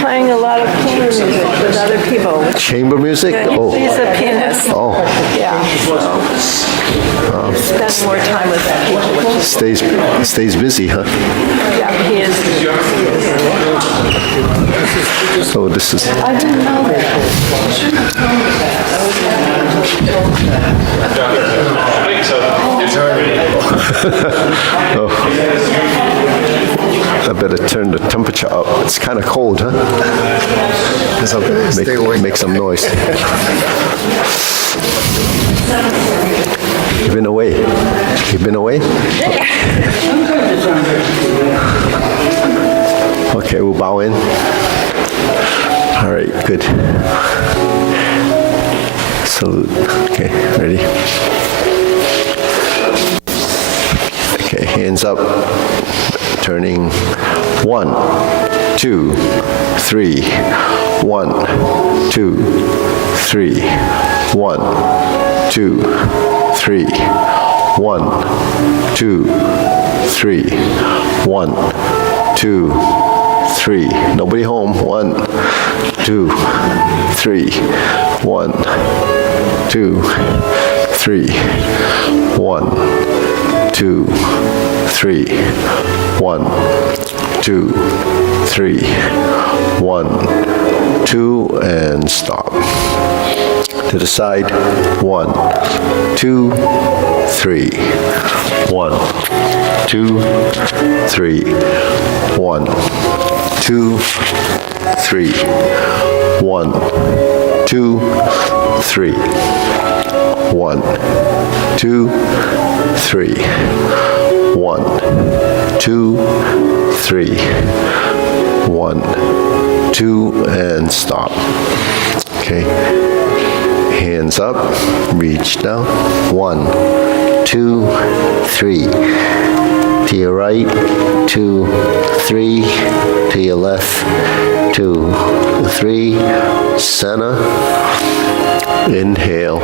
playing a lot of chamber music with other people. Chamber music? Yeah, Oh, he's a pianist. oh, Yeah, so spend more time with people, which is, stays busy, huh? yeah, he is. So this is, I didn't know that. I better turn the temperature up. It's kind of cold, huh? It's okay. Stay awake. Make some noise. You've been away. You've been away? Okay, we'll bow in. All right, good. Salute. Okay, ready? Okay, hands up. Turning 1, 2, 3. 1, 2, 3. 1, 2, 3. 1, 2, 3. 1, 2, 3. Nobody home. 1, 2, 3. 1, 2, 3. 1, 2, 3. 1, 2, 3. 1, 2, and stop. To the side. 1, 2, 3. 1, 2, 3. 1, 2, 3. 1, 2, 3. 1, 2, 3. 1, 2, 3. 1, 2, and stop. Okay. Hands up, reach down. 1, 2, 3. To your right, 2, 3. To your left, 2, 3. Center. Inhale.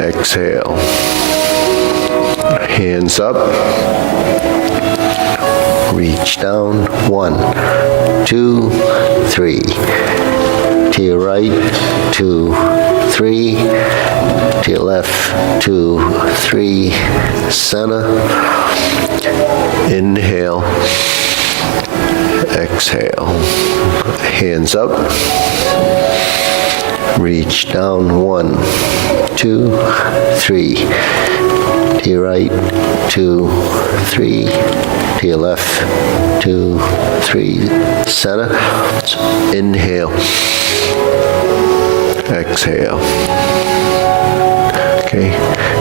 Exhale. Hands up. Reach down. 1, 2, 3. To your right, 2, 3. To your left, 2, 3. Center. Inhale. Exhale. Hands up. Reach down. 1, 2, 3. To your right, 2, 3. To your left, 2, 3. Center. Inhale. Exhale. Okay.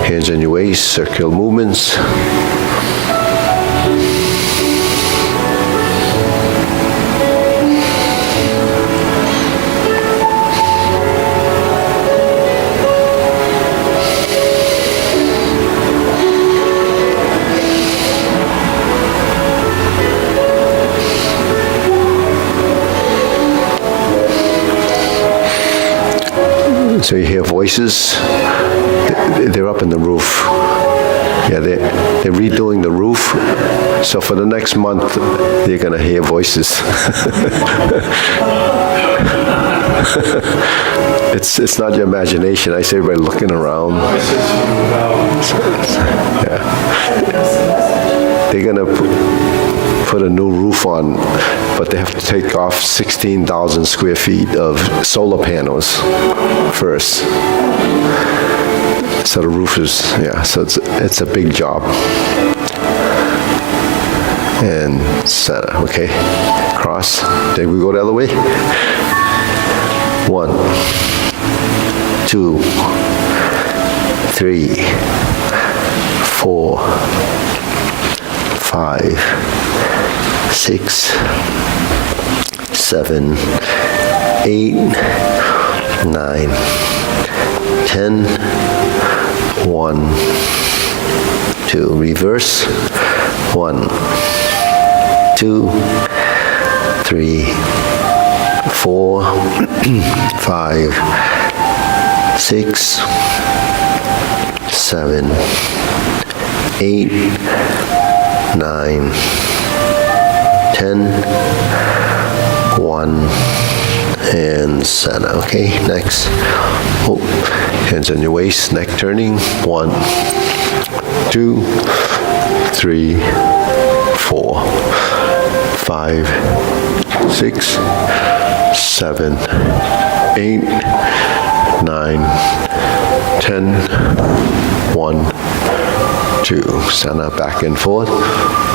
Hands on your waist, circular movements. So you hear voices. They're up in the roof. Yeah, they're redoing the roof. So for the next month, you're gonna hear voices. It's not your imagination. I see everybody looking around. Yeah. They're gonna put a new roof on, but they have to take off 16,000 square feet of solar panels first. So the roof is, yeah, so it's a big job. And center, okay. Cross. Then we go the other way. 1, 2, 3, 4, 5, 6, 7, 8, 9, 10, 1, 2. Reverse. 1, 2, 3, 4, 5, 6, 7, 8, 9, 10, and center. Okay, next. Oh, hands on your waist, neck turning. 1, 2, 3, 4, 5, 6, 7, 8, 9, 10, 1, 2. Center, back and forth.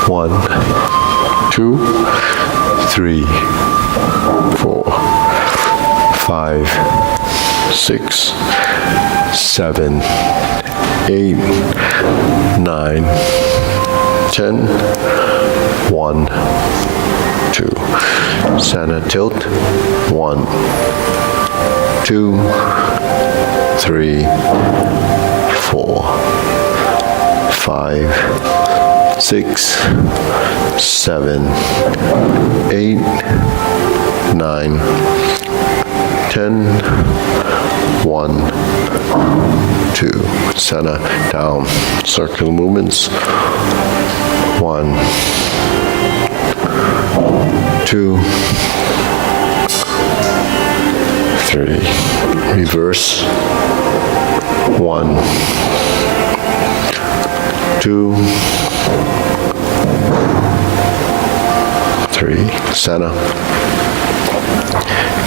1, 2, 3, 4, 5, 6, 7, 8, 9, 10, 1, 2. Center tilt. 1, 2, 3, 4, 5, 6, 7, 8, 9, 10, 1, 2. Center down. Circular movements. 1, 2, 3. Reverse. 1, 2, 3. Center.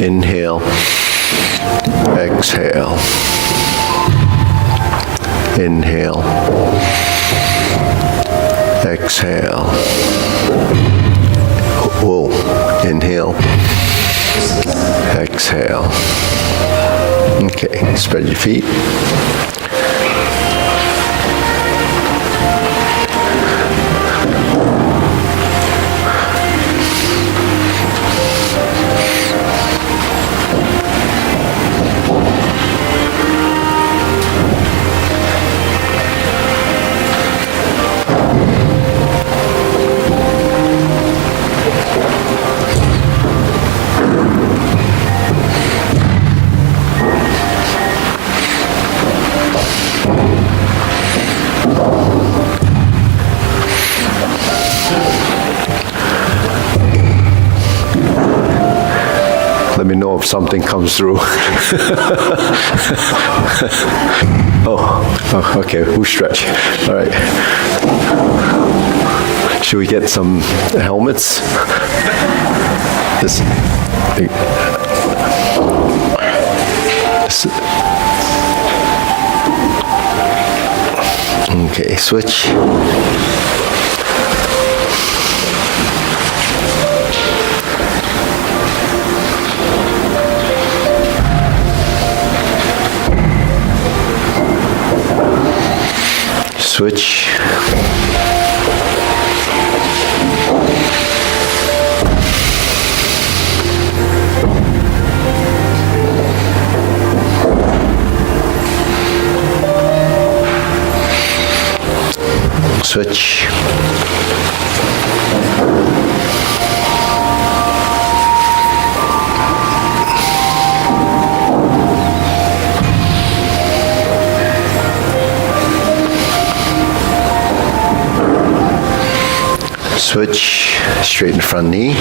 Inhale. Exhale. Inhale. Exhale. Whoa. Inhale. Exhale. Okay, spread your feet. Let me know if something comes through. Oh, okay, Wu stretch. All right. Should we get some helmets? This. Okay, switch. Switch. Switch. Switch, straighten front knee.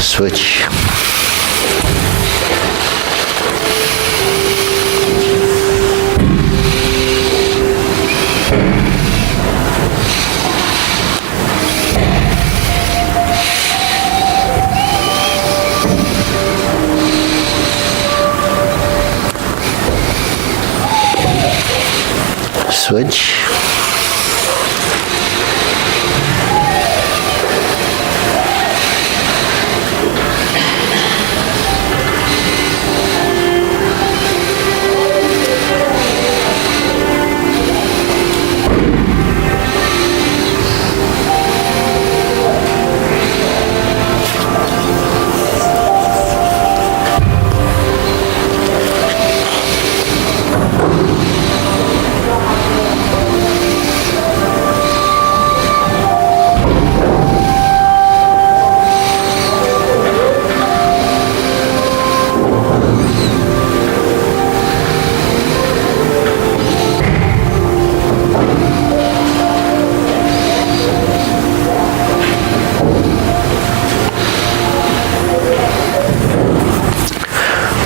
Switch. Switch.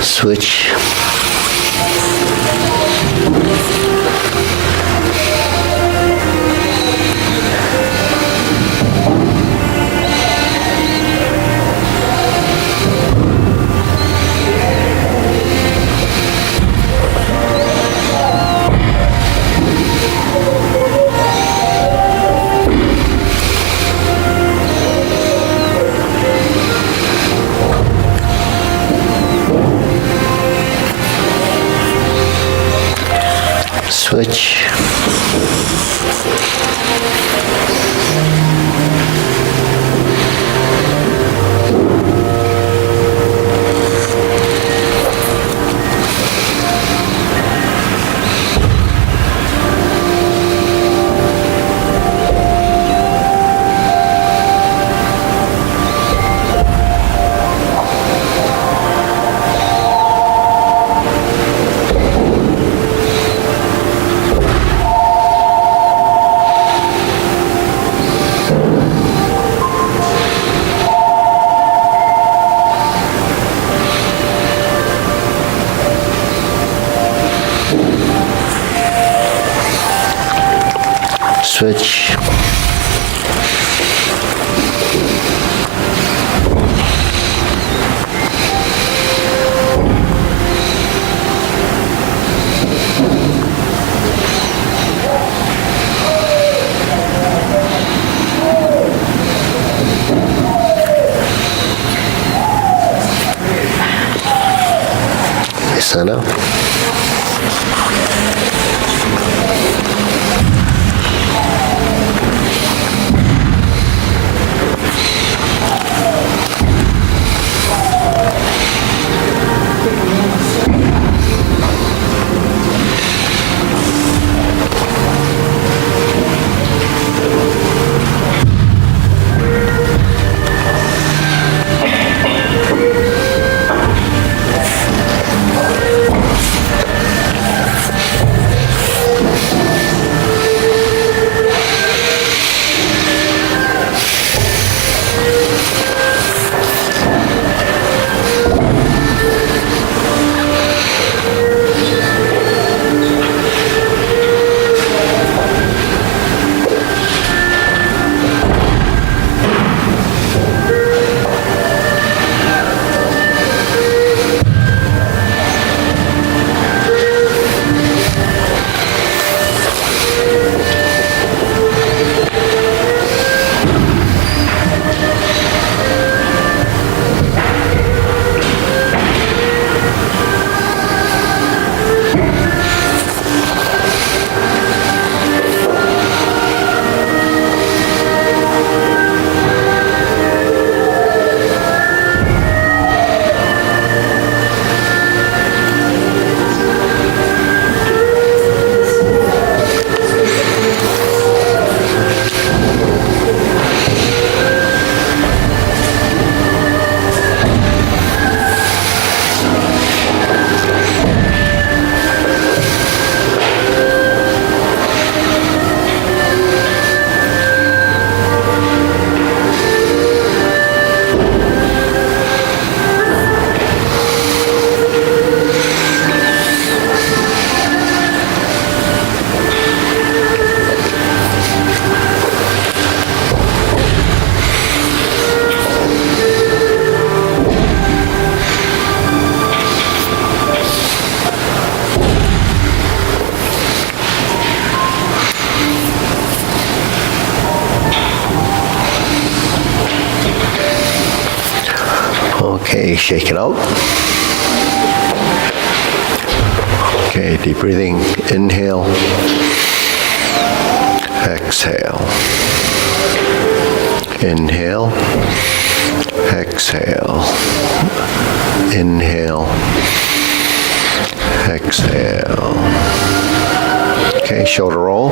Switch. Switch. Switch. Center. Okay, shake it out. Okay, deep breathing. Inhale. Exhale. Inhale. Exhale. Inhale. Exhale. Okay, shoulder roll.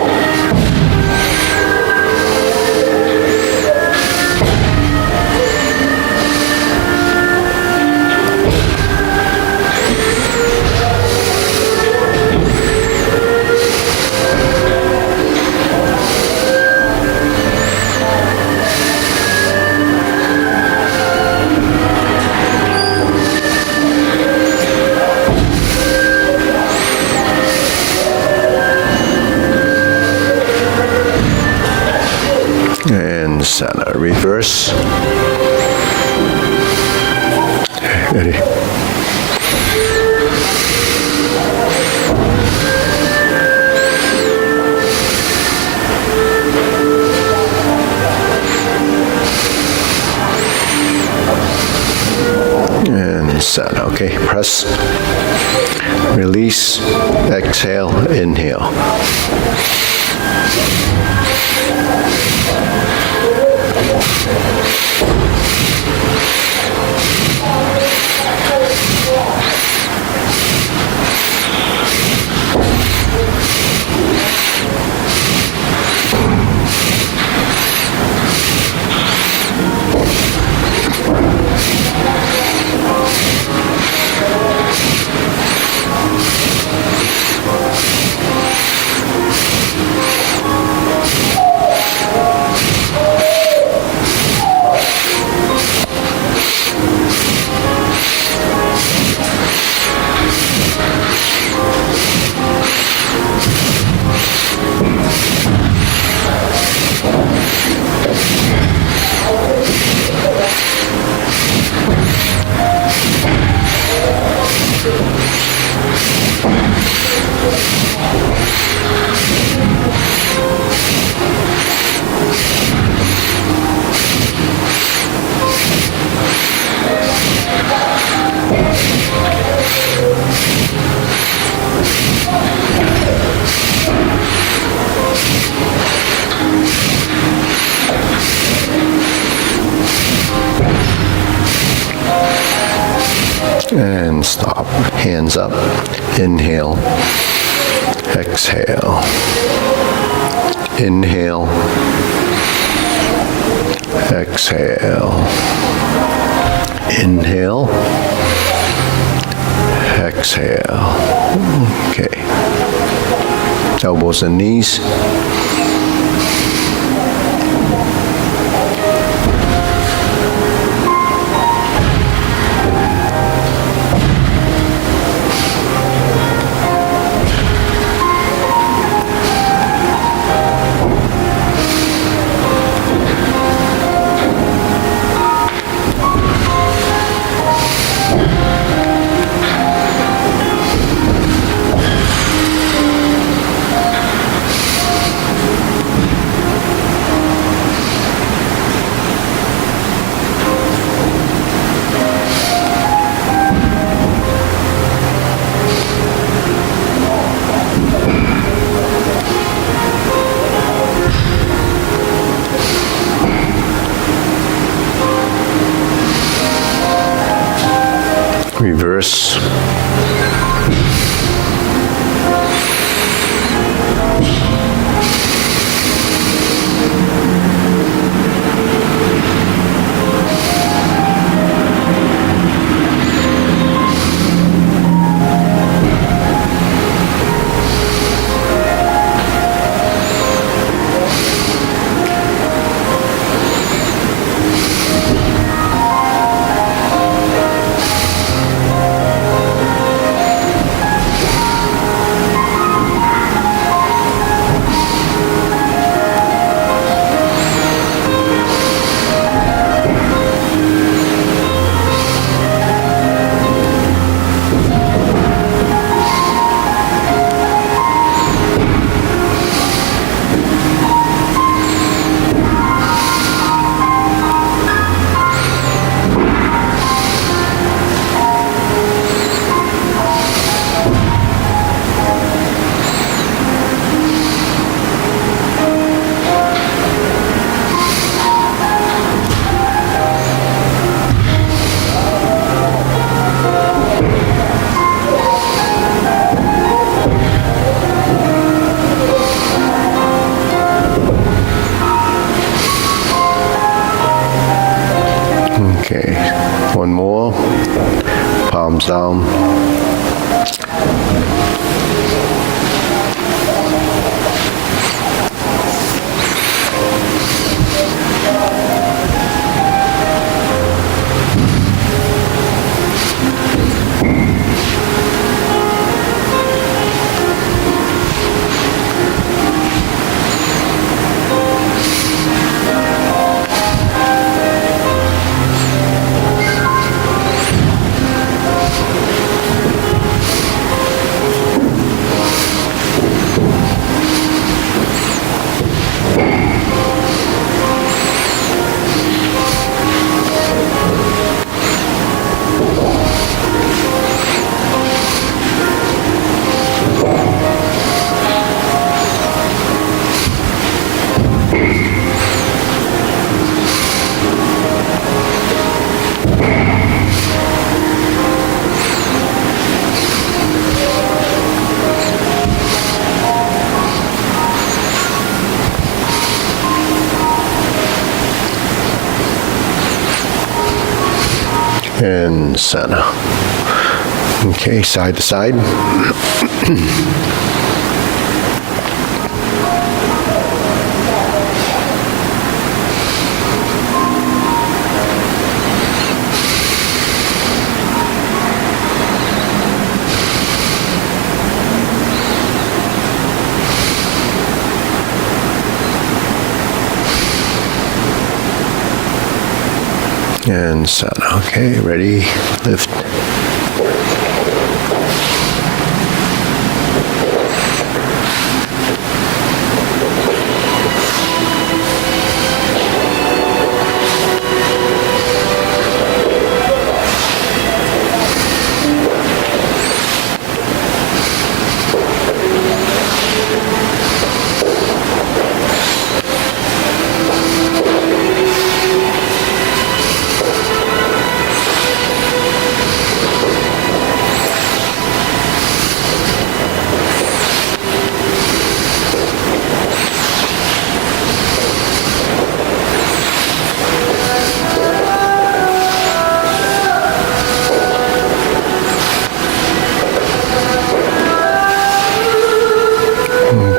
center. Reverse. Ready. And center. Okay, press. Release. Exhale. Inhale. And stop. Hands up. Inhale. Exhale. Inhale. Exhale. Inhale. Exhale. Okay. Elbows and knees. Reverse. Okay, one more. Palms down. and center. Okay, side to side. And center. Okay, ready, lift.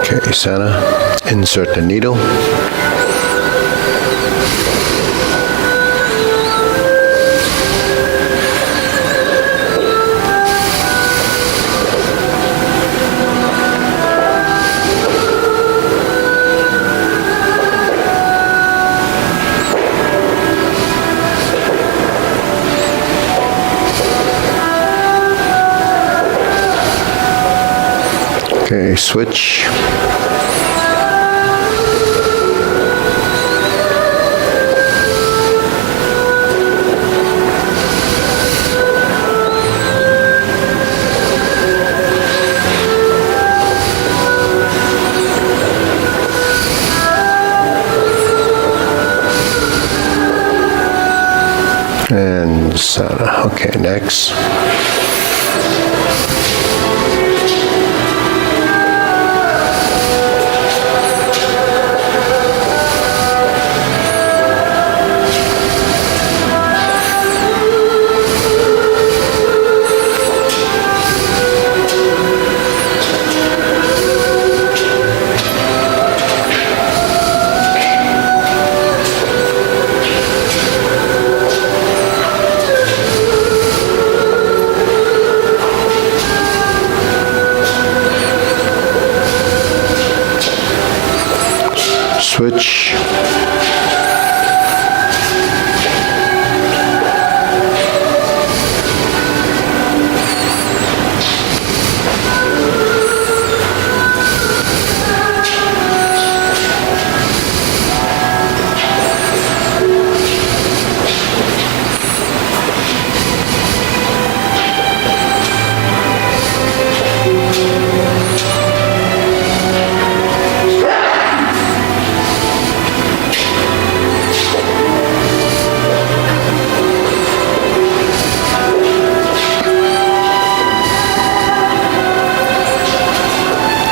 Okay, center. Insert the needle. Okay, switch. And center. Okay, next. Switch.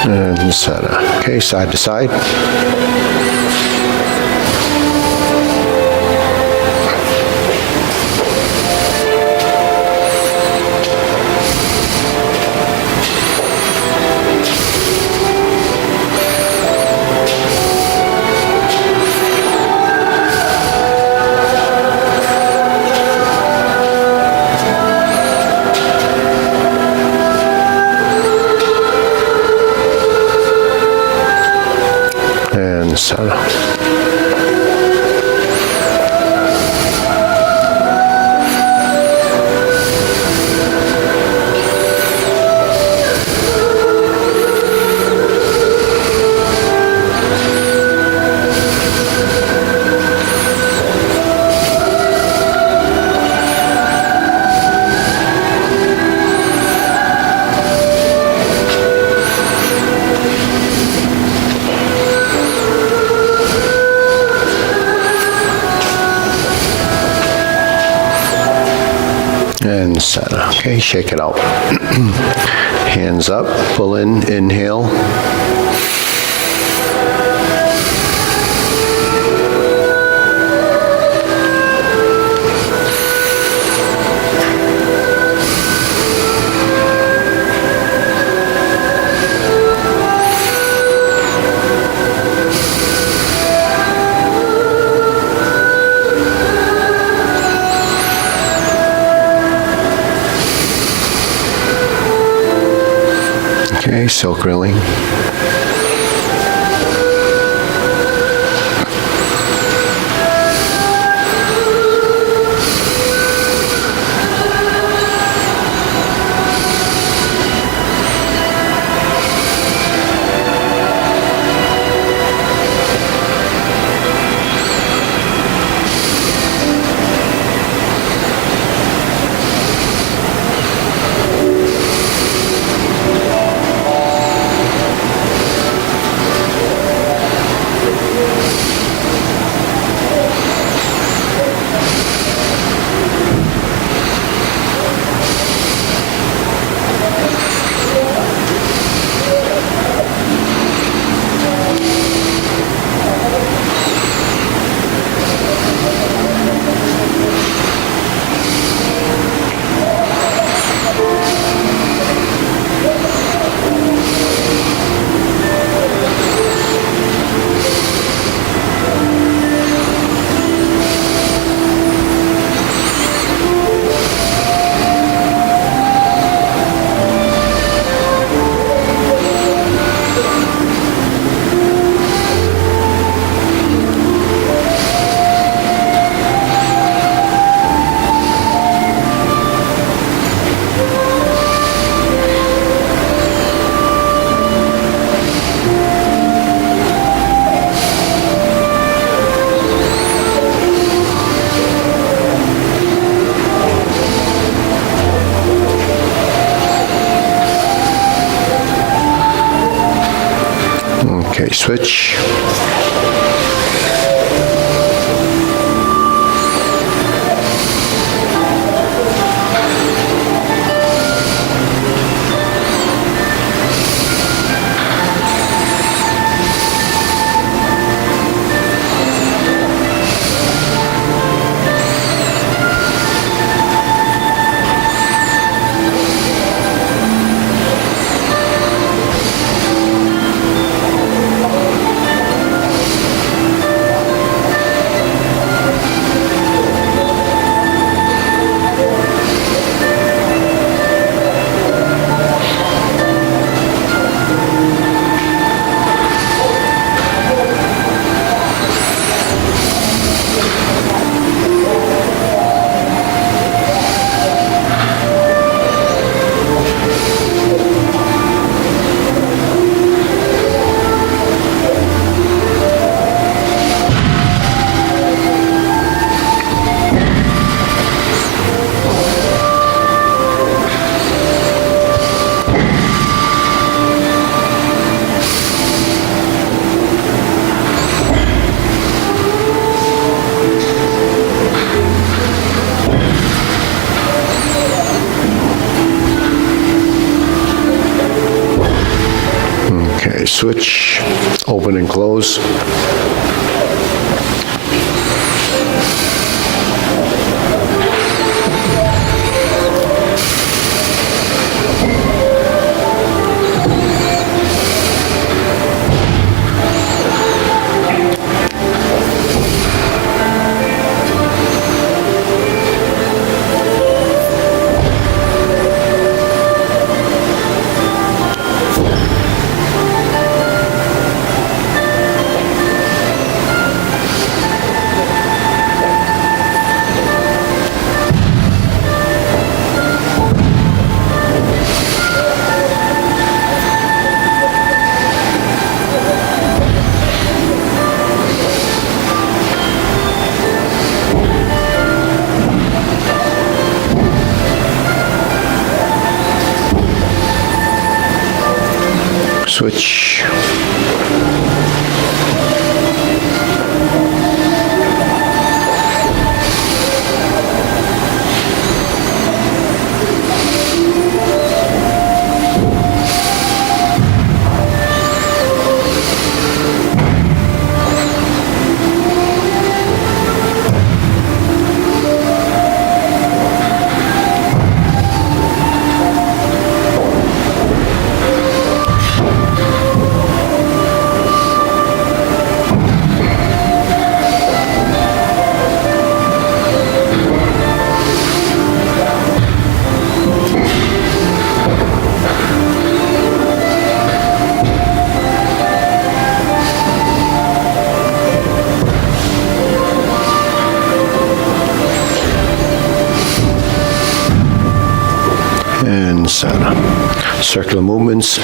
And center. Okay, side to side. And center. And center. Okay, shake it out. Hands up, pull in, inhale. Okay, silk grilling. Okay, switch. Okay, switch, open and close. Switch. center. Circular movements.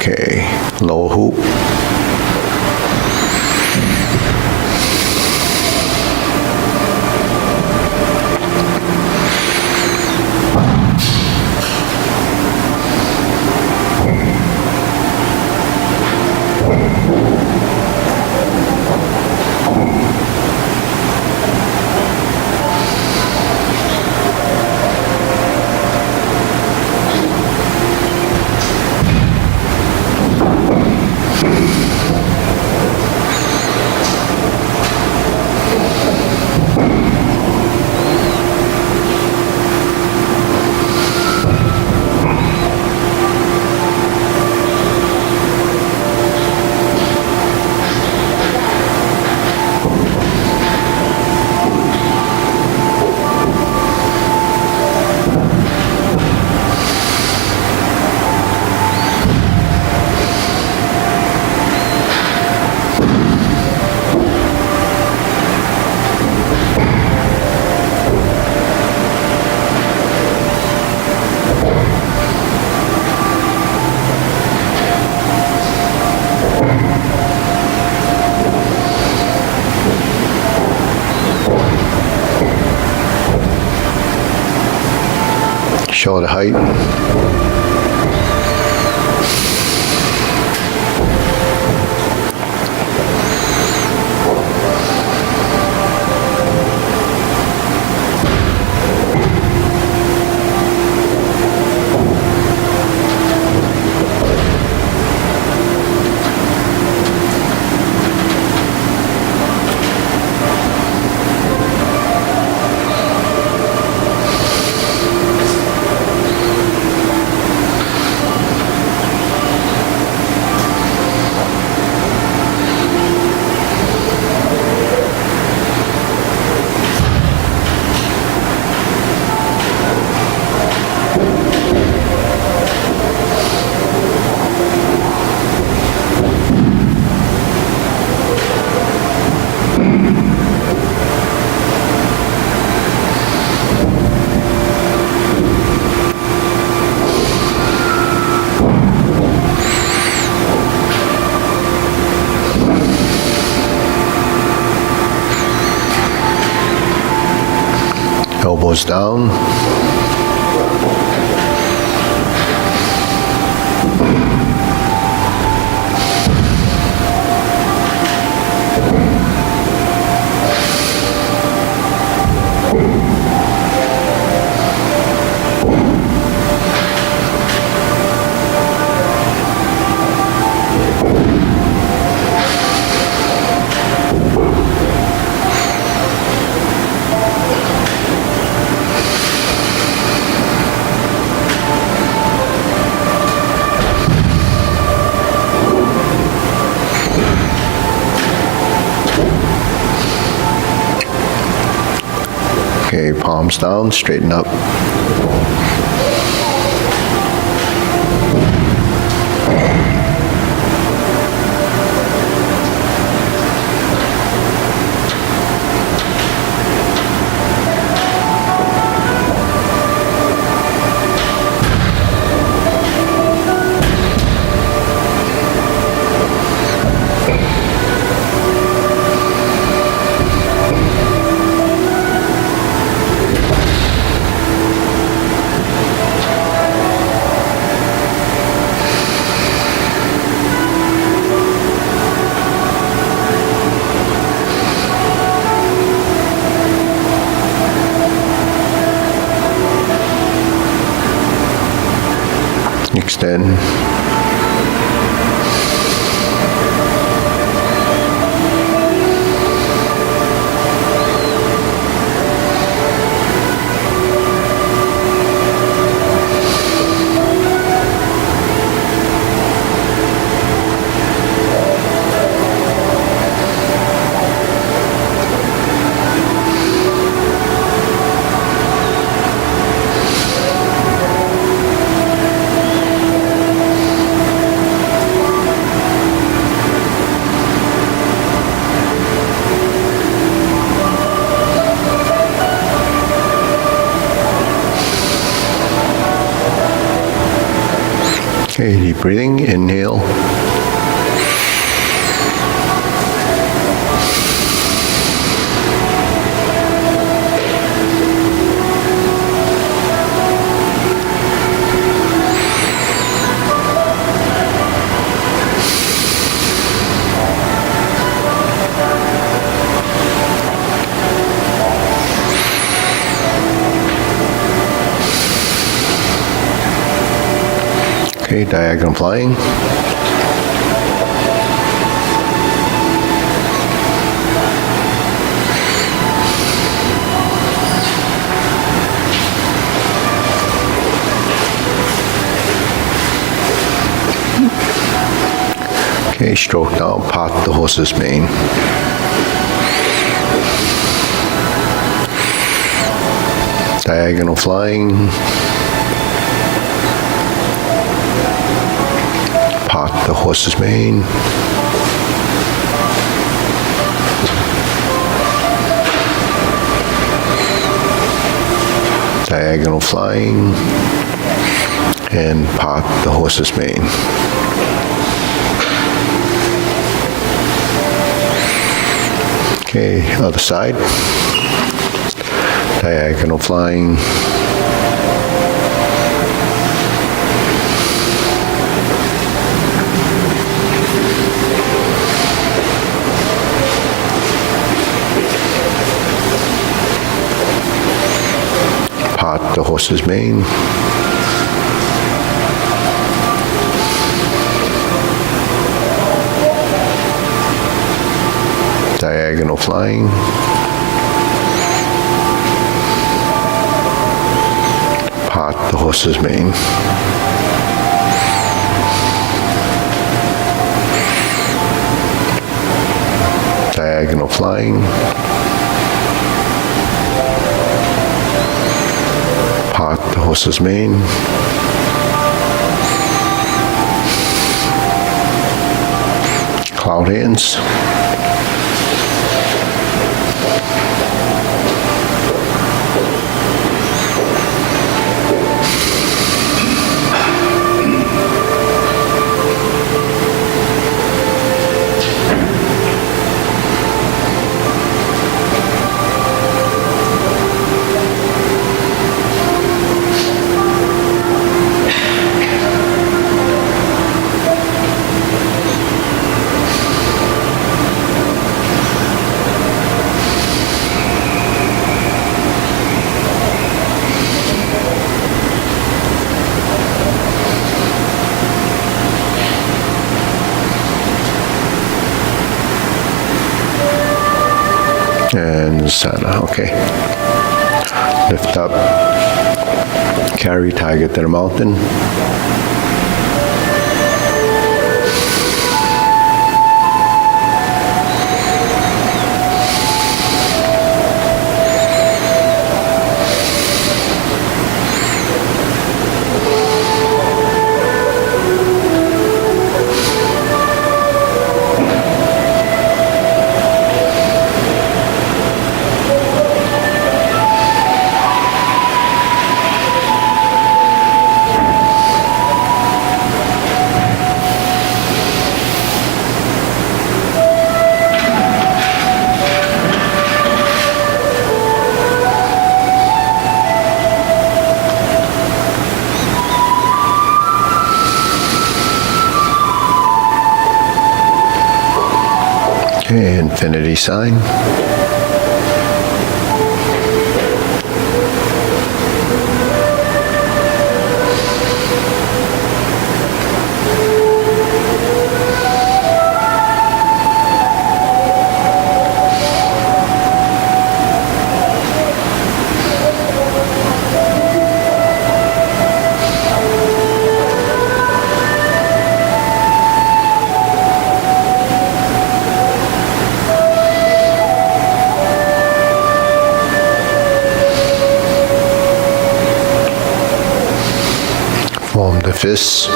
Okay, lower hoop. Shoulder height. Elbows down. Okay, palms down, straighten up. extend. Okay, deep breathing, inhale. Okay, diagonal flying. Okay, stroke down, part the horse's mane. Diagonal flying. Part the horse's mane. Diagonal flying. And part the horse's mane. Okay, other side. Diagonal flying. Part the horse's mane. Diagonal flying. Part the horse's mane. Diagonal flying. Part the horse's mane. Cloud hands. And Sana, okay. Lift up, carry tiger to the mountain. Okay, infinity sign. the fists.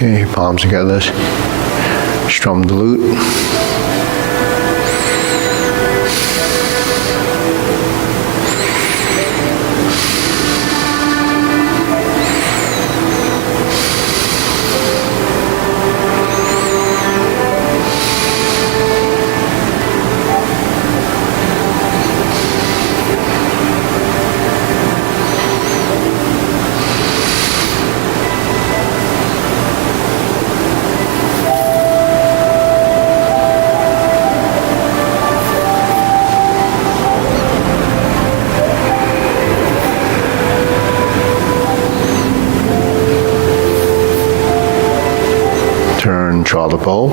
Okay, palms together. Strum the lute. Turn, draw the bow.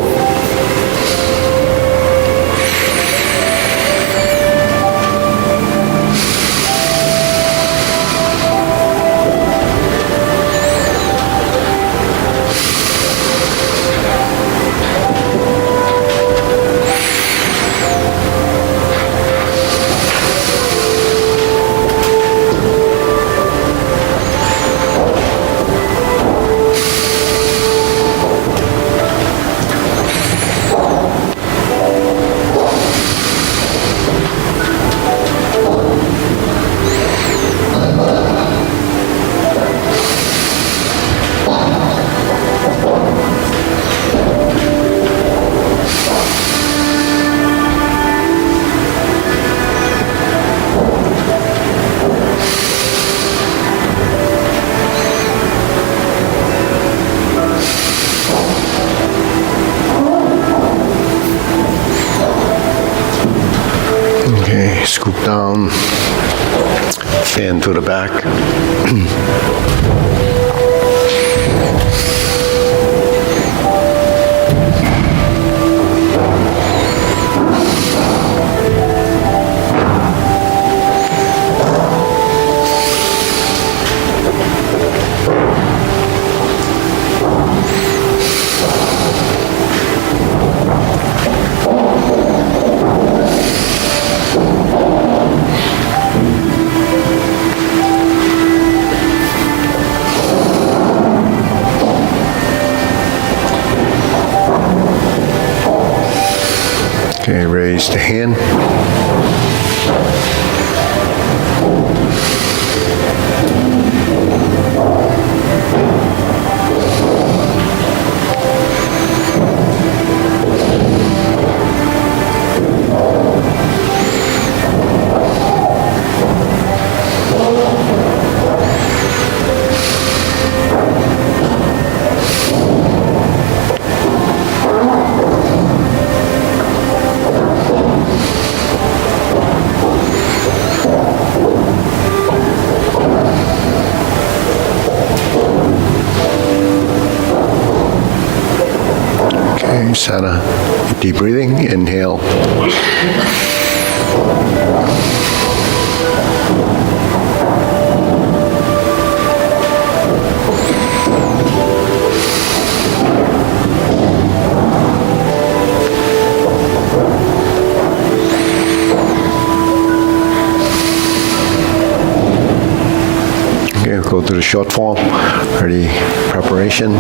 Okay, scoop down, fan to the back. Okay, raise the hand. Okay, Sana, deep breathing, inhale. Okay, go to the short form. Ready, preparation.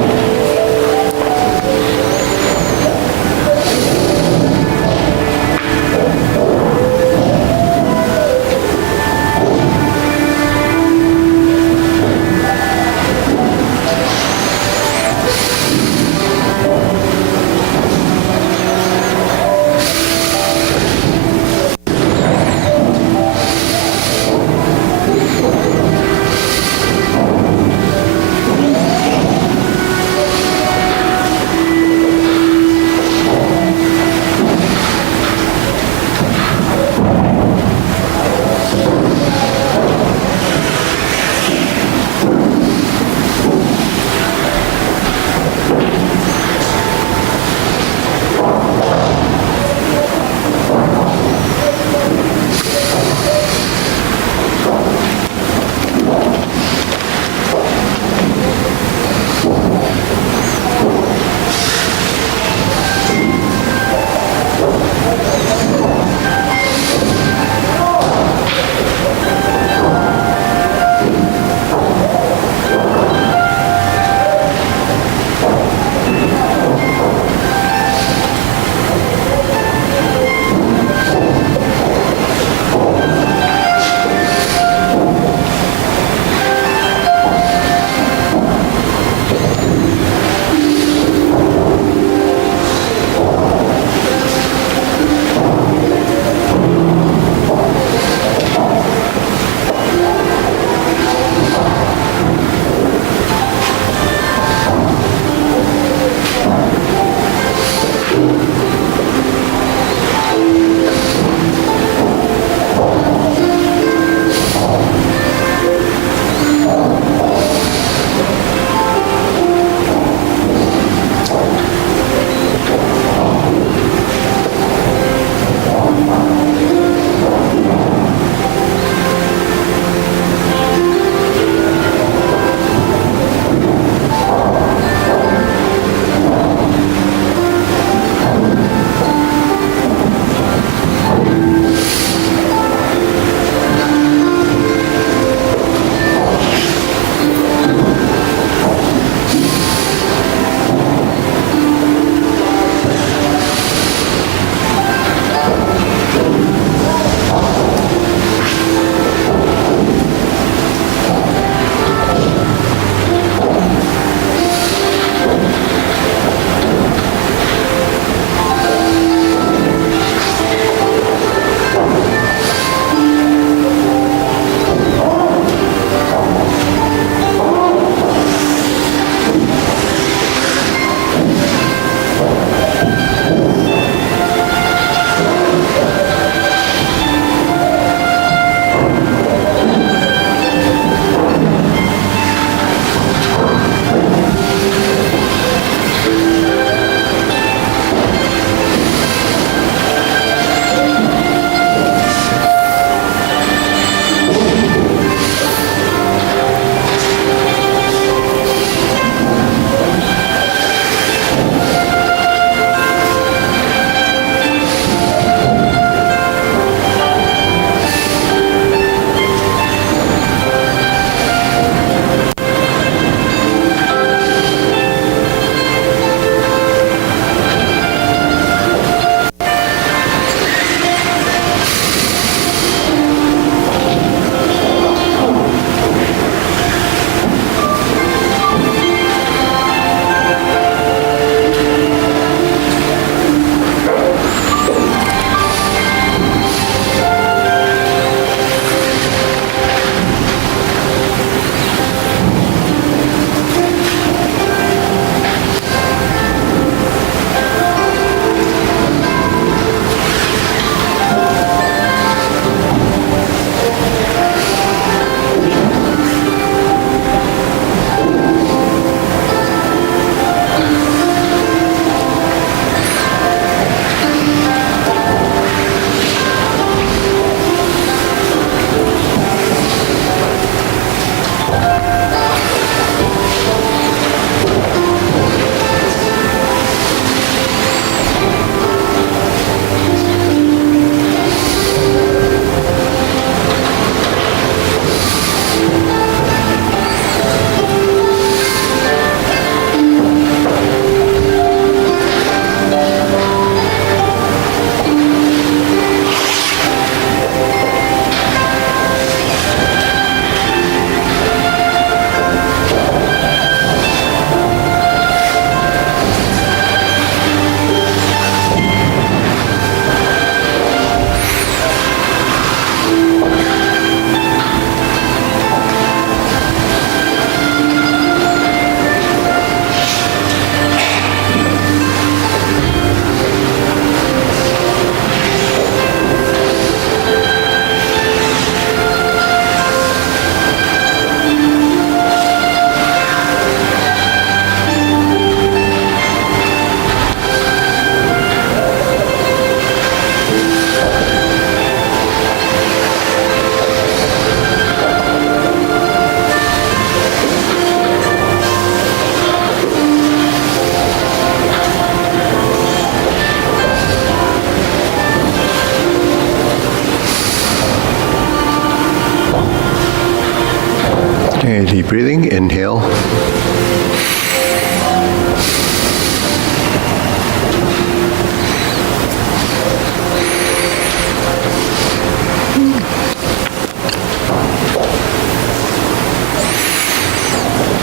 Deep breathing, inhale.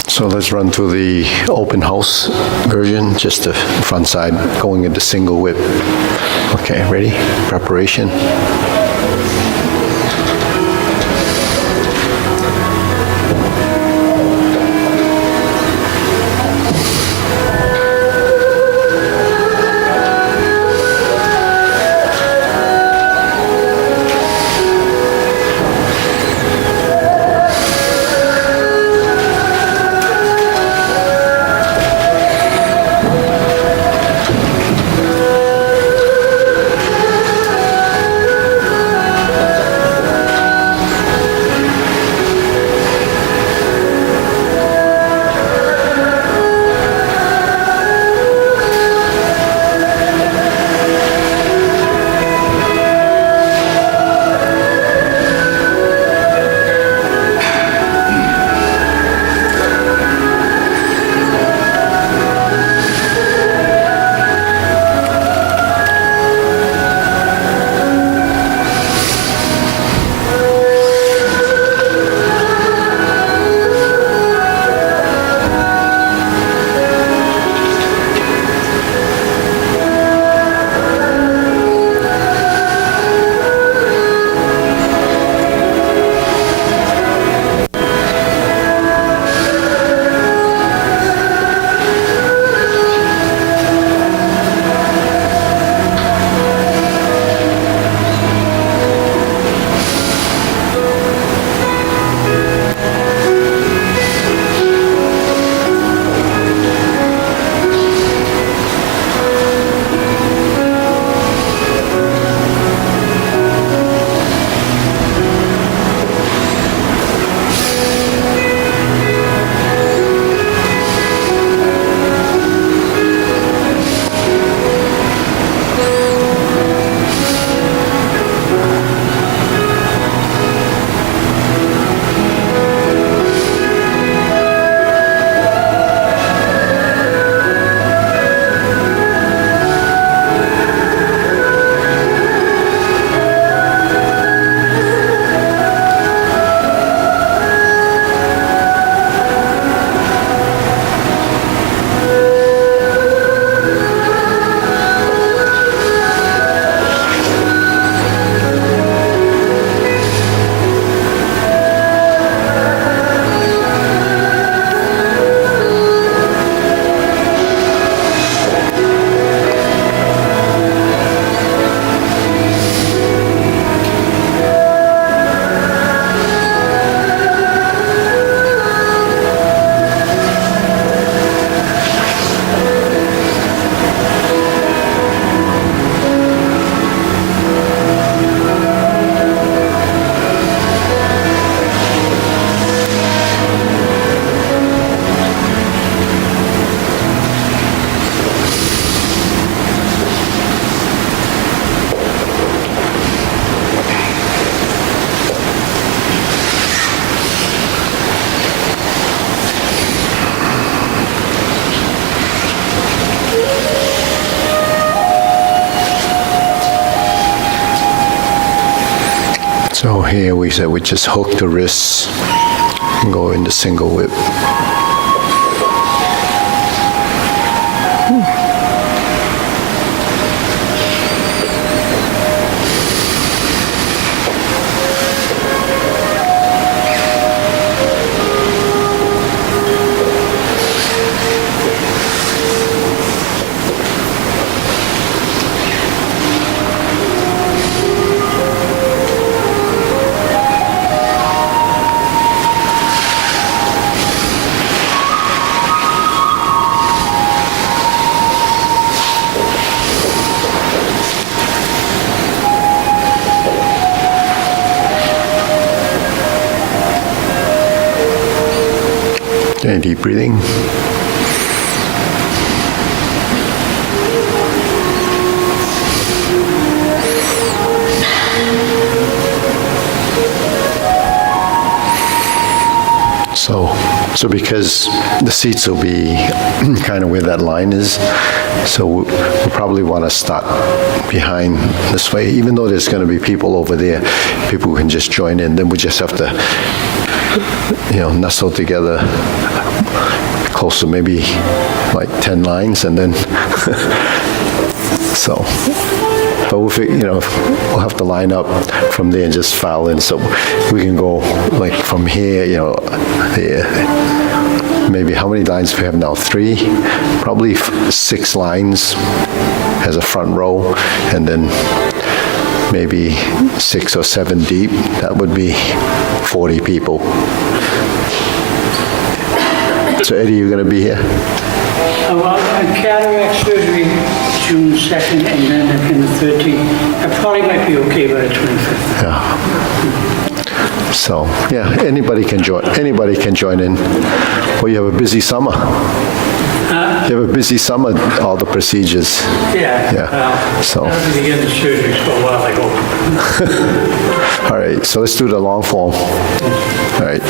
So let's run through the open house version, just the front side, going into single whip. Okay, ready? Preparation. So here we said we just hook the wrists and go into single whip. And deep breathing. So because the seats will be kind of where that line is, so we probably want to start behind this way, even though there's going to be people over there, people can just join in, then we just have to, nestle together close to maybe like 10 lines, and then, so. But we'll have to line up from there and just file in, so we can go like from here, there. Maybe how many lines do we have now? 3? Probably 6 lines as a front row, and then maybe 6 or 7 deep. That would be 40 people. So Eddie, you're going to be here? Well, I have cataract surgery June 2nd and then again the 13th. I probably might be okay by the 25th. Yeah. So, yeah, anybody can join in. Well, you have a busy summer. You have a busy summer, all the procedures. Yeah. Yeah. So. I'll be getting the surgery for a while, I hope. All right, so let's do the long form. All right.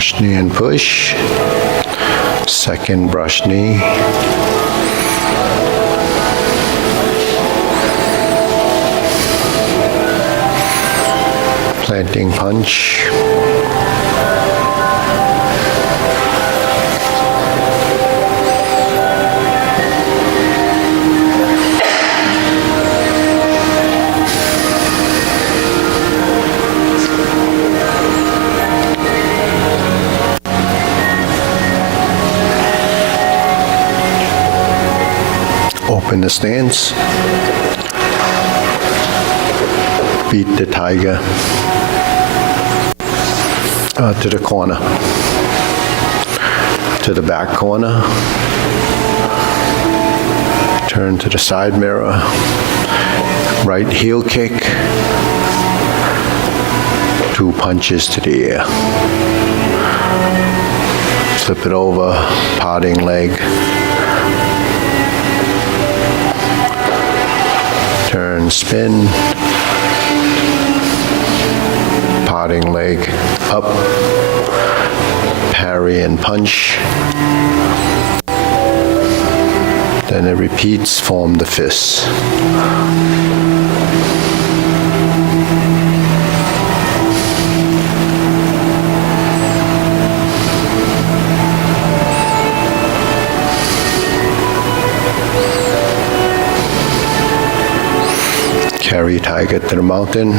Brush knee and push. Second brush knee. Planting punch. Open the stance. Beat the tiger to the corner. To the back corner. Turn to the side mirror. Right heel kick. 2 punches to the air. Flip it over, parting leg. Turn, spin, parting leg up, parry and punch. Then it repeats, form the fists. Carry tiger to the mountain.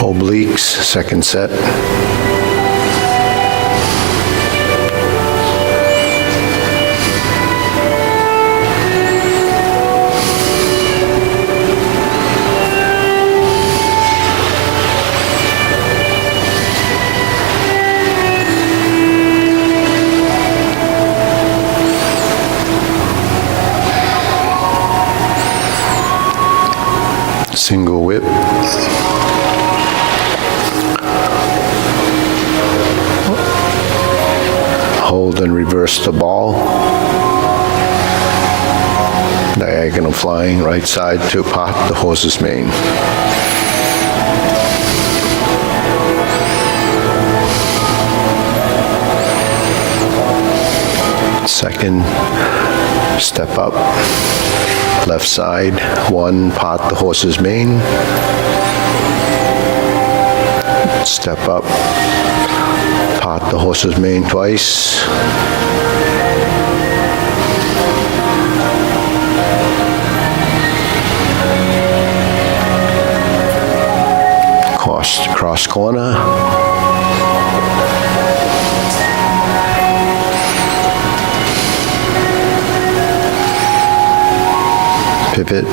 Obliques, second set. Single whip. Hold and reverse the ball. Diagonal flying right side to part the horse's mane. Second, step up. Left side, 1, part the horse's mane. Step up, part the horse's mane twice. Cross corner. Pivot.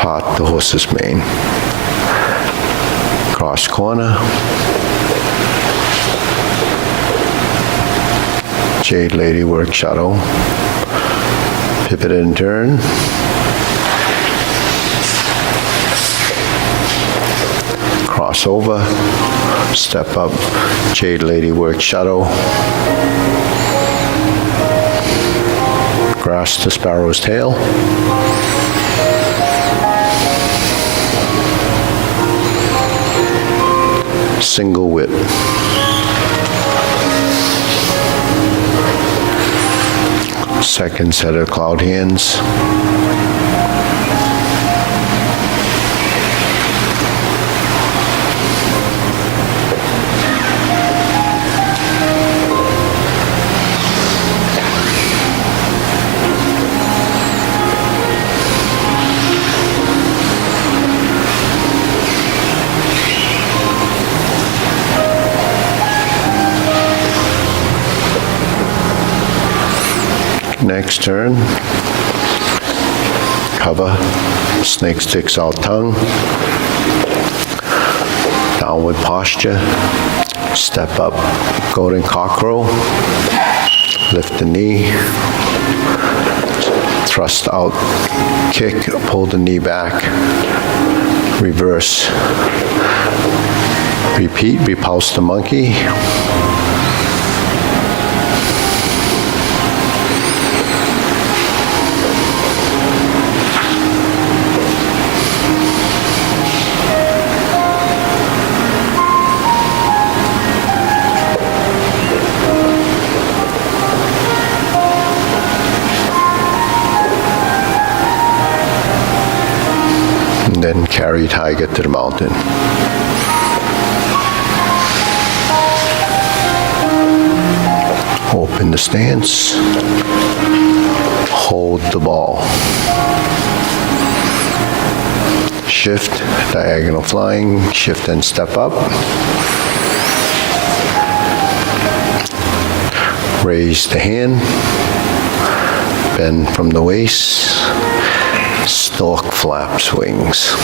Part the horse's mane. Cross corner. Jade Lady work shadow. Pivot and turn. Crossover, step up, Jade Lady work shadow, grass to sparrow's tail, single whip, second set of cloud hands, next turn, cover, snake sticks out tongue, downward posture, step up, golden cockerel, lift the knee, thrust out, kick, pull the knee back, reverse. Repeat, repulse the monkey. And then carry tiger to the mountain. Open the stance. Hold the ball. Shift, diagonal flying, shift and step up. Raise the hand. Bend from the waist. Stork flaps wings.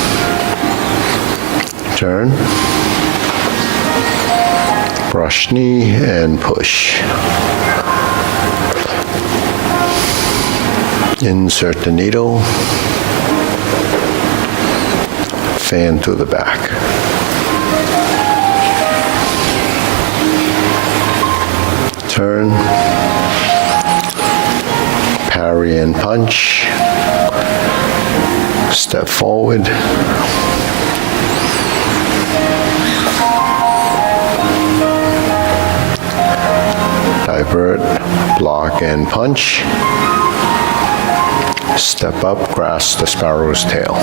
Turn. Brush knee and push. Insert the needle. Fan to the back. Turn. Parry and punch. Step forward. Divert, block and punch. Step up, grasp the sparrow's tail.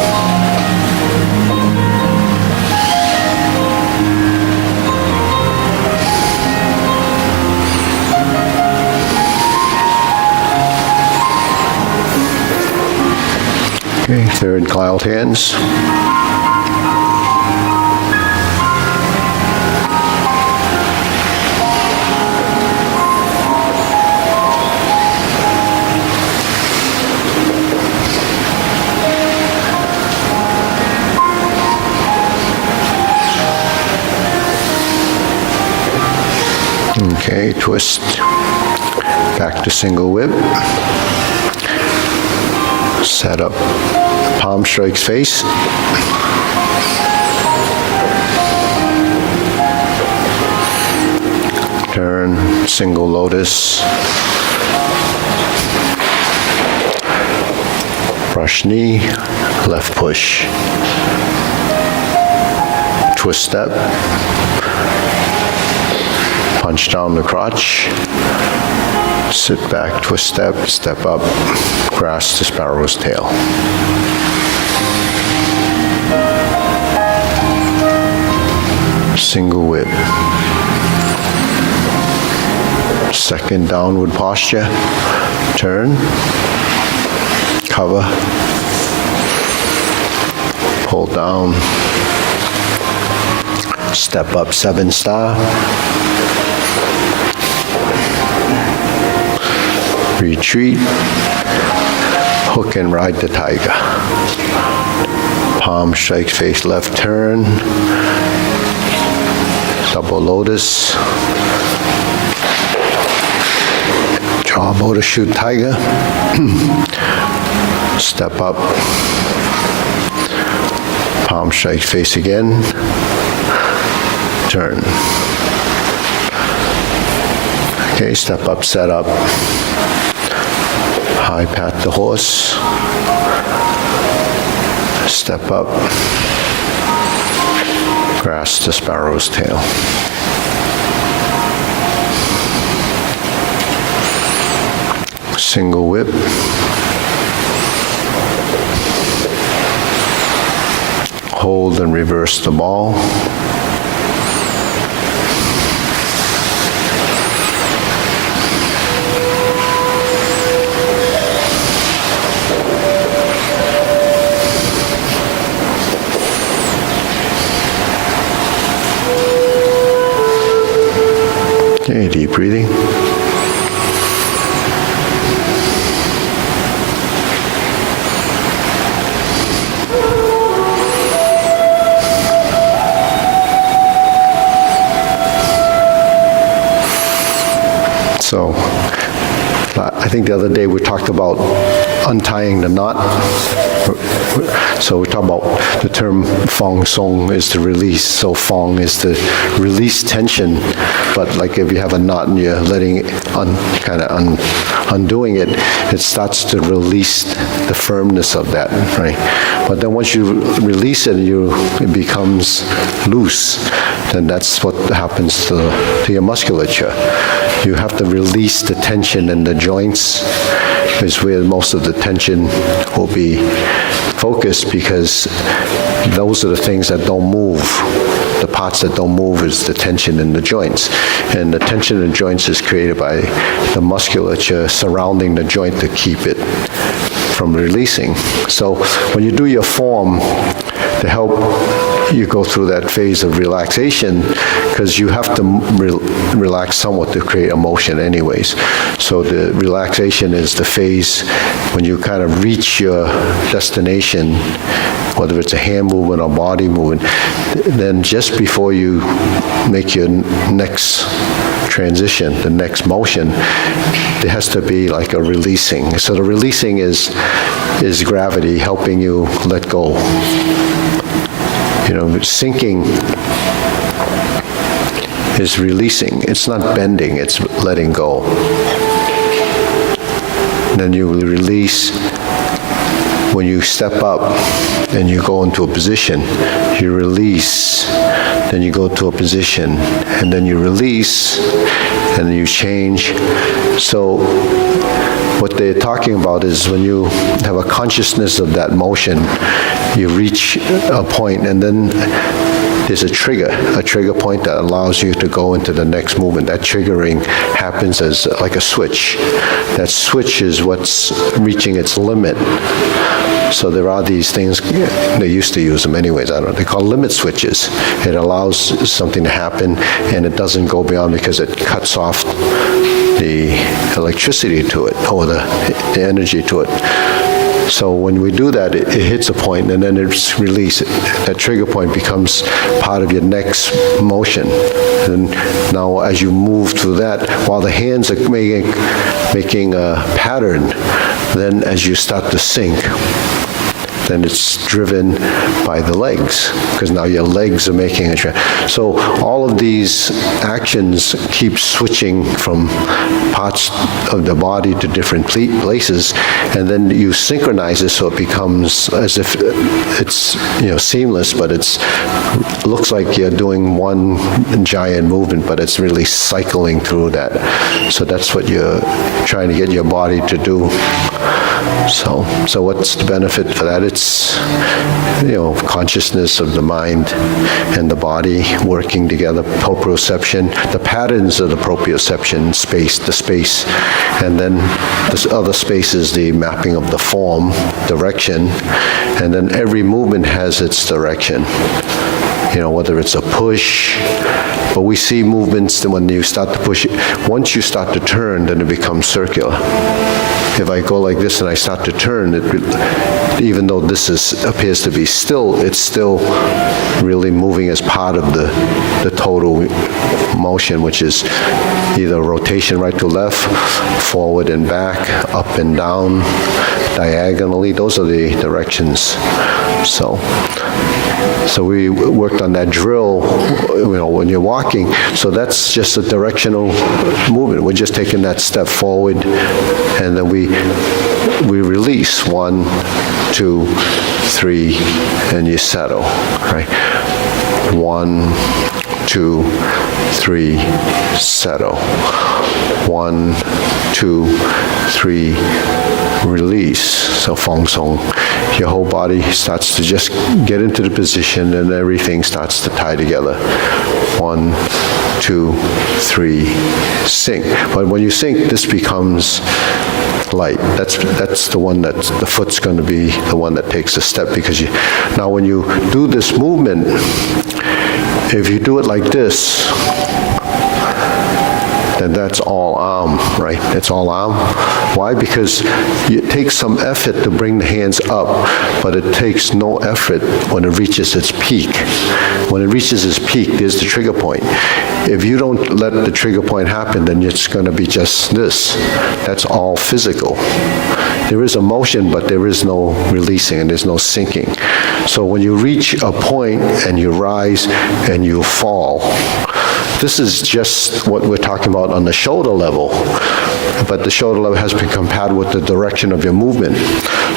Okay, third cloud hands. Okay, twist. Back to single whip. Set up, palm strikes face. Turn, single lotus. Brush knee, left push. Twist step. Punch down the crotch. Sit back, twist step, step up, grasp the sparrow's tail. Single whip. Second downward posture. Turn. Cover. Pull down. Step up, 7-star. Retreat, hook and ride the tiger. Palm strikes face left turn, double lotus, jaw motor shoot tiger, step up, palm strikes face again, turn. Okay, step up, set up. High pat the horse. Step up. Grasp the sparrow's tail. Single whip. Hold and reverse the ball. Okay, deep breathing. So, I think the other day we talked about untying the knot. So we talk about the term fong song is to release. So fong is to release tension, but like if you have a knot and you're letting it undoing it, it starts to release the firmness of that, right? But then once you release it, it becomes loose. Then that's what happens to your musculature. You have to release the tension in the joints, is where most of the tension will be focused, because those are the things that don't move. The parts that don't move is the tension in the joints. And the tension in the joints is created by the musculature surrounding the joint to keep it from releasing. So when you do your form, to help you go through that phase of relaxation, because you have to relax somewhat to create emotion anyways. So the relaxation is the phase when you kind of reach your destination, whether it's a hand movement or body movement. Then just before you make your next transition, the next motion, there has to be like a releasing. So the releasing is gravity helping you let go. Sinking is releasing. It's not bending, it's letting go. Then you release when you step up and you go into a position. You release, then you go to a position, and then you release, and then you change. So what they're talking about is when you have a consciousness of that motion, you reach a point, and then there's a trigger point that allows you to go into the next movement. That triggering happens as like a switch. That switch is what's reaching its limit. So there are these things, they used to use them anyways, they call limit switches. It allows something to happen, and it doesn't go beyond because it cuts off the electricity to it, or the energy to it. So when we do that, it hits a point, and then it's released. That trigger point becomes part of your next motion. And now as you move through that, while the hands are making a pattern, then as you start to sink, then it's driven by the legs, because now your legs are making a so all of these actions keep switching from parts of the body to different places, and then you synchronize it so it becomes as if it's seamless, but looks like you're doing one giant movement, but it's really cycling through that. So that's what you're trying to get your body to do. So what's the benefit for that? It's, consciousness of the mind and the body working together, proprioception, the patterns of the proprioception, the space, and then this other space is the mapping of the form, direction, and then every movement has its direction. Whether it's a push, but we see movements that when you start to push it, once you start to turn, then it becomes circular. If I go like this and I start to turn, even though this appears to be still, it's still really moving as part of the total motion, which is either rotation right to left, forward and back, up and down, diagonally. Those are the directions. So we worked on that drill, when you're walking. So that's just a directional movement. We're just taking that step forward, and then we release 1, 2, 3, and you settle, right? 1, 2, 3, settle. 1, 2, 3, release. So Fong Song, your whole body starts to just get into the position, and everything starts to tie together. 1, 2, 3, sink. But when you sink, this becomes light. That's the one that the foot's going to be the one that takes a step, because now when you do this movement, if you do it like this, then that's all arm, right? It's all arm. Why? Because it takes some effort to bring the hands up, but it takes no effort when it reaches its peak. When it reaches its peak, there's the trigger point. If you don't let the trigger point happen, then it's going to be just this. That's all physical. There is a motion, but there is no releasing and there's no sinking. So when you reach a point and you rise and you fall, this is just what we're talking about on the shoulder level, but the shoulder level has been compatible with the direction of your movement.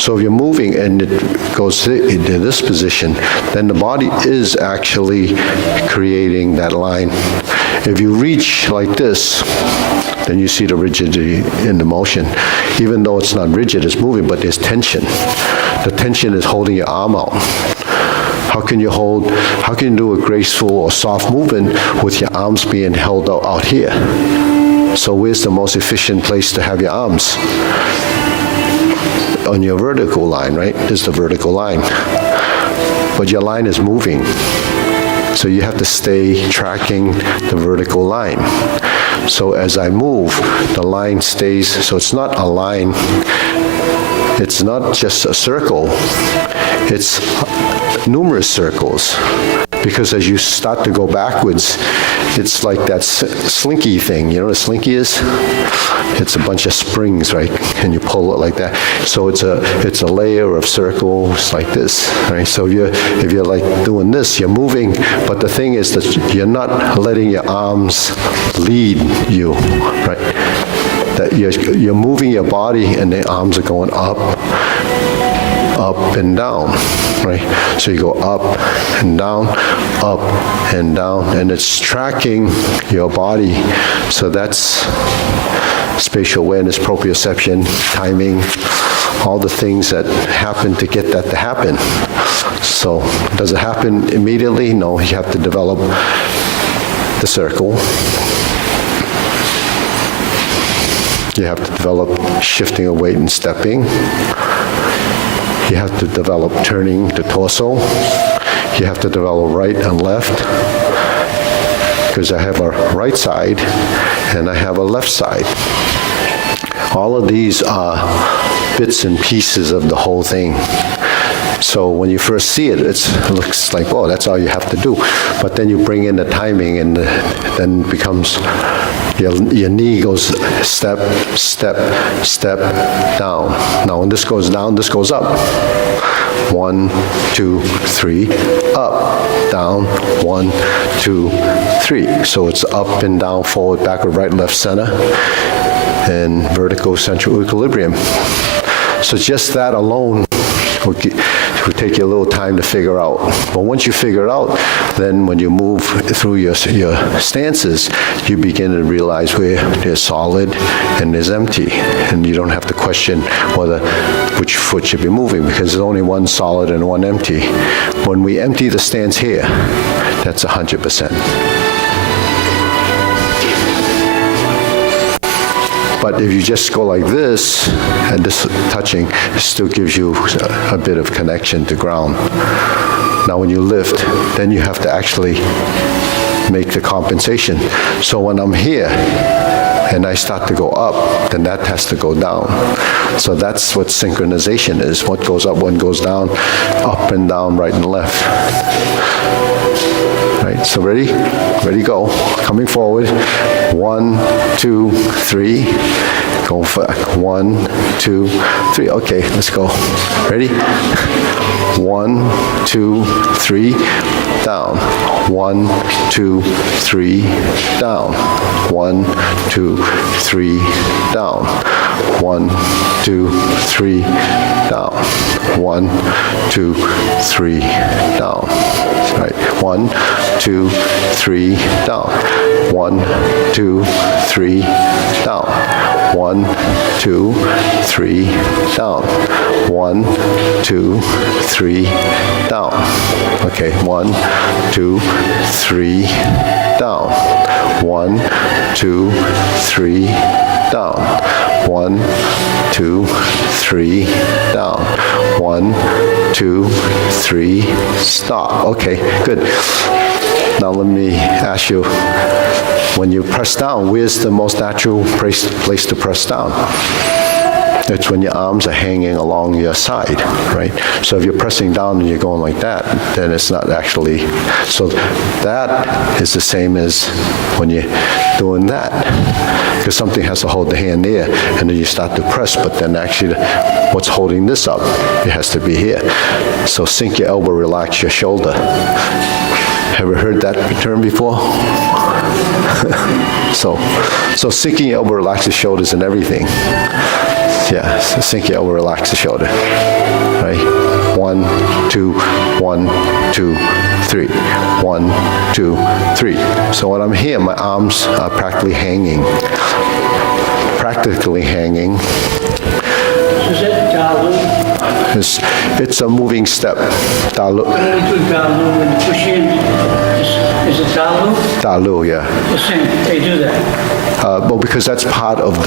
So if you're moving and it goes into this position, then the body is actually creating that line. If you reach like this, then you see the rigidity in the motion. Even though it's not rigid, it's moving, but there's tension. The tension is holding your arm out. How can you do a graceful or soft movement with your arms being held out here? So where's the most efficient place to have your arms? On your vertical line, right? This is the vertical line. But your line is moving. So you have to stay tracking the vertical line. So as I move, the line stays, so it's not a line, it's not just a circle, it's numerous circles. Because as you start to go backwards, it's like that slinky thing. You know what a slinky is? It's a bunch of springs, right? And you pull it like that. So it's a layer of circles like this, right? So if you're like doing this, you're moving, but the thing is that you're not letting your arms lead you, right? That you're moving your body and the arms are going up and down, right? So you go up and down, and it's tracking your body. So that's spatial awareness, proprioception, timing, all the things that happen to get that to happen. So does it happen immediately? No, you have to develop the circle. You have to develop shifting of weight and stepping. You have to develop turning the torso. You have to develop right and left, because I have a right side and I have a left side. All of these are bits and pieces of the whole thing. So when you first see it, it looks like, oh, that's all you have to do. But then you bring in the timing, and then it becomes, your knee goes step, step, step, down. Now when this goes down, this goes up. 1, 2, 3, up, down, 1, 2, 3. So it's up and down, forward, backward, right, left, center, and vertical central equilibrium. So just that alone would take you a little time to figure out. But once you figure it out, then when you move through your stances, you begin to realize where there's solid and there's empty. And you don't have to question which foot should be moving, because there's only one solid and one empty. When we empty the stance here, that's 100%. But if you just go like this, and this touching, it still gives you a bit of connection to ground. Now when you lift, then you have to actually make the compensation. So when I'm here, and I start to go up, then that has to go down. So that's what synchronization is. What goes up, what goes down, up and down, right and left. Right, so ready? Ready, go. Coming forward. 1, 2, 3. Go back. 1, 2, 3. Okay, let's go. Ready? 1, 2, 3. Down. 1, 2, 3. Down. 1, 2, 3. Down. 1, 2, 3. Down. 1, 2, 3. Down. All right. 1, 2, 3. Down. 1, 2, 3. Down. 1, 2, 3. Down. 1, 2, 3. Down. Okay. 1, 2, 3. Down. 1, 2, 3. Down. 1, 2, 3. Down. 1, 2, 3. Stop. Okay, good. Now let me ask you, when you press down, where's the most natural place to press down? It's when your arms are hanging along your side, right? So if you're pressing down and you're going like that, then it's not actually, so that is the same as when you're doing that. Because something has to hold the hand there, and then you start to press, but then actually what's holding this up? It has to be here. So sink your elbow, relax your shoulder. Have you heard that term before? So sinking your elbow, relax the shoulders and everything. Yeah, so sink your elbow, relax the shoulder. Right? 1, 2, 1, 2, 3. 1, 2, 3. So when I'm here, my arms are practically hanging. Is it Dalu? It's a moving step. Dalu, When we do Dalu and push in, is it Dalu? Dalu, yeah. The same, they do that. Well, because that's part of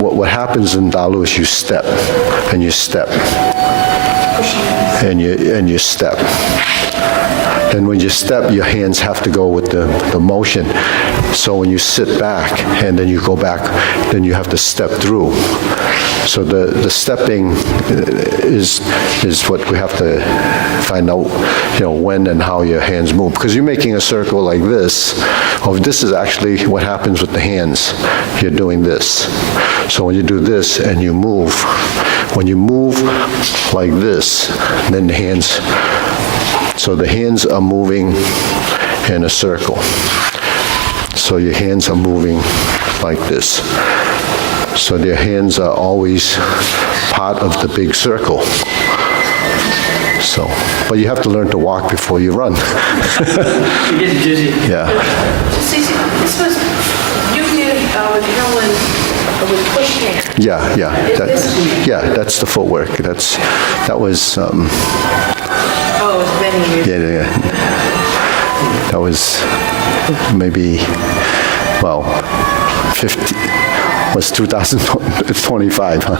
what happens in Dalu is you step, and you step, and you step. And when you step, your hands have to go with the motion. So when you sit back and then you go back, then you have to step through. So the stepping is what we have to find out, when and how your hands move. Because you're making a circle like this. This is actually what happens with the hands. You're doing this. So when you do this and you move, when you move like this, then the hands, so the hands are moving in a circle. So your hands are moving like this. So their hands are always part of the big circle. So, but you have to learn to walk before you run. You get dizzy. Yeah. Cece, this was, you did with Helen with push hand. Yeah, that's the footwork. That was, Oh, it was many years. yeah. That was maybe, 50, was 2025, huh?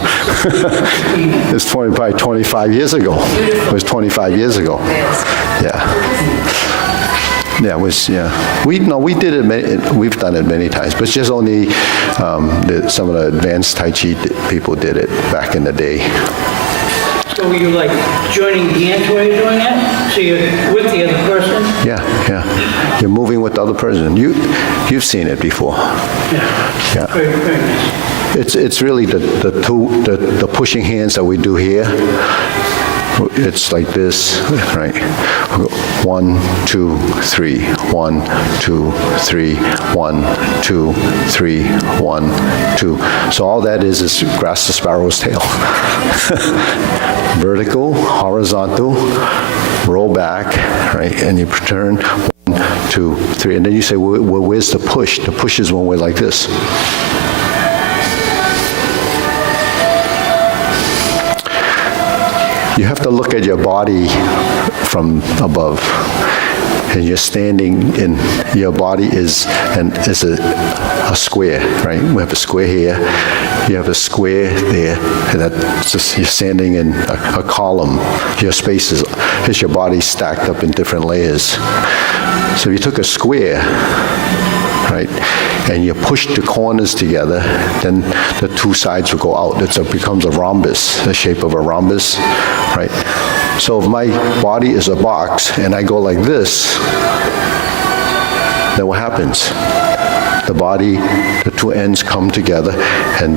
It's probably 25 years ago. It was 25 years ago. Yeah, it was, yeah. We did it, we've done it many times, but it's just only some of the advanced Tai Chi people did it back in the day. So were you like joining hands while you're doing that? So you're with the other person? Yeah. You're moving with the other person. You've seen it before. Yeah. Very, very nice. It's really the pushing hands that we do here. It's like this, right? 1, 2, 3, 1, 2, 3, 1, 2, 3, 1, 2. So all that is grasp the sparrow's tail. Vertical, horizontal, roll back, right? And you turn 1, 2, 3. And then you say, where's the push? The push is when we're like this. You have to look at your body from above. And you're standing in, your body is a square, right? We have a square here, you have a square there, and that's just, you're standing in a column. Your space is your body stacked up in different layers. So if you took a square, right, and you push the corners together, then the two sides will go out. It becomes a rhombus, the shape of a rhombus, right? So if my body is a box and I go like this, then what happens? The body, the two ends come together, and then